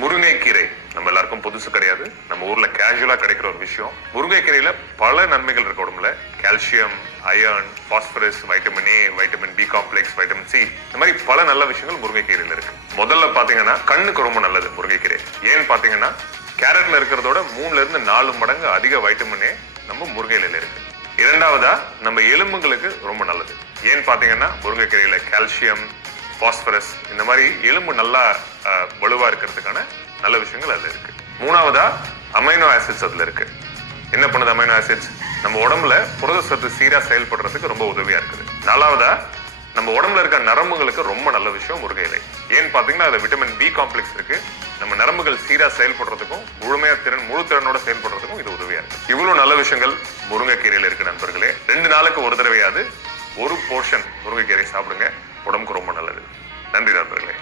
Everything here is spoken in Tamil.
முருங்கைக்கீரை. நம்ம எல்லாருக்கும் புதுசு கிடையாது. நம்ம ஊர்ல கேஷுவலா கிடைக்கிற ஒரு விஷயம். முருங்கைக்கீரையில பல நன்மைகள் இருக்கு உடம்புல. Calcium iron phosphorus vitamin A vitamin B complex vitamin C இந்த மாதிரி பல நல்ல விஷயங்கள் முருங்கைக்கீரையில இருக்கு. முதல்ல பாத்தீங்கன்னா கண்ணுக்கு ரொம்ப நல்லது முருங்கைக்கீரை. ஏன்னு பாத்தீங்கன்னா கேரட்ல இருக்கிறதோட மூணுல இருந்து நாலு மடங்கு அதிக வைட்டமின் ஏ நம்ம முருங்கையில இருக்கு. இரண்டாவதா நம்ம எலும்புகளுக்கு ரொம்ப நல்லது. ஏன்னு பாத்தீங்கன்னா முருங்கைக்கீரையில கால்சியம் பாஸ்பரஸ் இந்த மாதிரி எலும்பு நல்லா வலுவாக இருக்கிறதுக்கான நல்ல விஷயங்கள் அதில் இருக்கு. மூணாவதா அமைனோ ஆசிட்ஸ் அதில் இருக்கு. என்ன பண்ணுது அமைனோ ஆசிட்ஸ் நம்ம உடம்புல புரத சத்து சீராக செயல்படுறதுக்கு ரொம்ப உதவியா இருக்குது. நாலாவதா நம்ம உடம்புல இருக்க நரம்புகளுக்கு ரொம்ப நல்ல விஷயம் முருங்கை இலை ஏன்னு பார்த்தீங்கன்னா அதில் விட்டமின் பி காம்ப்ளெக்ஸ் இருக்கு. நம்ம நரம்புகள் சீராக செயல்படுறதுக்கும் முழுமையாக திறன் முழு திறனோட செயல்படுறதுக்கும் இது உதவியாக இருக்கு. இவ்வளோ நல்ல விஷயங்கள் முருங்கைக்கீரையில் இருக்கு நண்பர்களே. ரெண்டு நாளுக்கு ஒரு தடவையாவது ஒரு போர்ஷன் முருங்கைக்கீரை சாப்பிடுங்க. உடம்புக்கு ரொம்ப நல்லது. நன்றி நண்பர்களே.